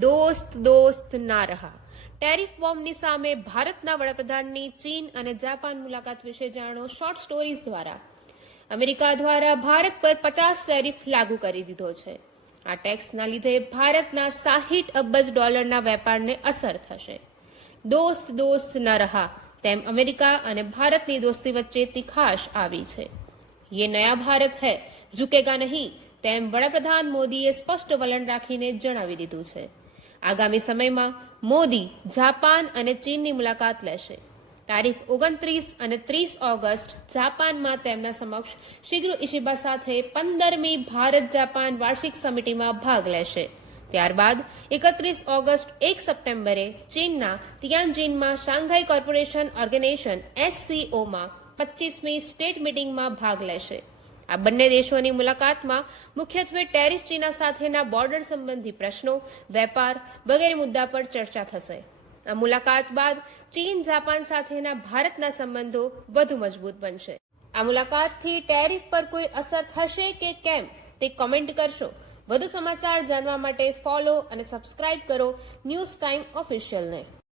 દોસ્ત દોસ્ત ના રહા. ટેરિફ બોમ્બની સામે ભારતના વડાપ્રધાનની ચીન અને જાપાન મુલાકાત વિશે જાણો શોર્ટ સ્ટોરીઝ દ્વારા. અમેરિકા દ્વારા ભારત પર પચાસ ટેરિફ લાગુ કરી દીધો છે. આ ટેક્સના લીધે ભારતના સાહીઠ અબજ ડોલરના વેપારને અસર થશે. દોસ્ત દોસ્ત ન રહા, તેમ અમેરિકા અને ભારતની દોસ્તી વચ્ચે તિખાશ આવી છે. યે નયા ભારત હૈ, ઝુકેગા નહીં, તેમ વડાપ્રધાન મોદીએ સ્પષ્ટ વલણ રાખીને જણાવી દીધું છે. આગામી સમયમાં મોદી જાપાન અને ચીનની મુલાકાત લેશે. તારીખ ઓગણત્રીસ અને ત્રીસ ઓગસ્ટ જાપાનમાં તેમના સમક્ષ શીઘ્ર ઇશિબા સાથે પંદરમી ભારત જાપાન વાર્ષિક સમિટીમાં ભાગ લેશે. ત્યારબાદ એકત્રીસ ઓગસ્ટ એક સપ્ટેમ્બરે ચીનના તિયાનજીનમાં શાંઘાઈ કોર્પોરેશન ઓર્ગેનાઇઝેશન એસસીઓમાં પચીસમી સ્ટેટ મીટિંગમાં ભાગ લેશે. આ બંને દેશોની મુલાકાતમાં મુખ્યત્વે ટેરિફ ચીના સાથેના બોર્ડર સંબંધી પ્રશ્નો, વેપાર વગેરે મુદ્દા પર ચર્ચા થશે. આ મુલાકાત બાદ ચીન, જાપાન સાથેના ભારતના સંબંધો વધુ મજબૂત બનશે. આ મુલાકાતથી ટેરિફ પર કોઈ અસર થશે કે કેમ તે કોમેન્ટ કરશો. વધુ સમાચાર જાણવા માટે ફોલો અને સબસ્ક્રાઇબ કરો ન્યૂઝ ટાઈમ ઓફિશિયલને